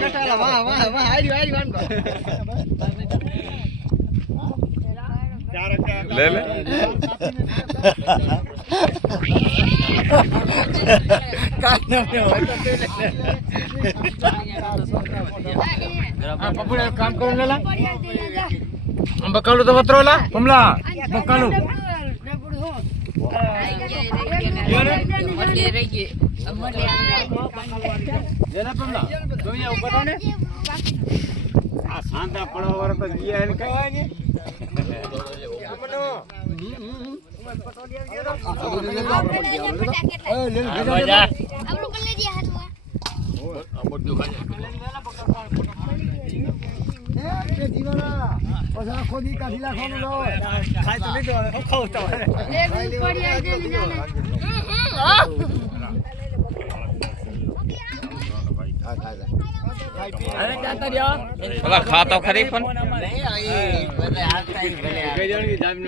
નટાલા વાહ વાહ વાહ આરી આરી વાન લે લે પપુડે કામ કરો લેલા બકાલું તો વતરો લા કમલા બકાલું જેના કમલા જોયા ઉપર ને આ સાંધા પડવા વાળા તો ગયા એને કહેવાય ને ભલા ખાતો ખરી પણ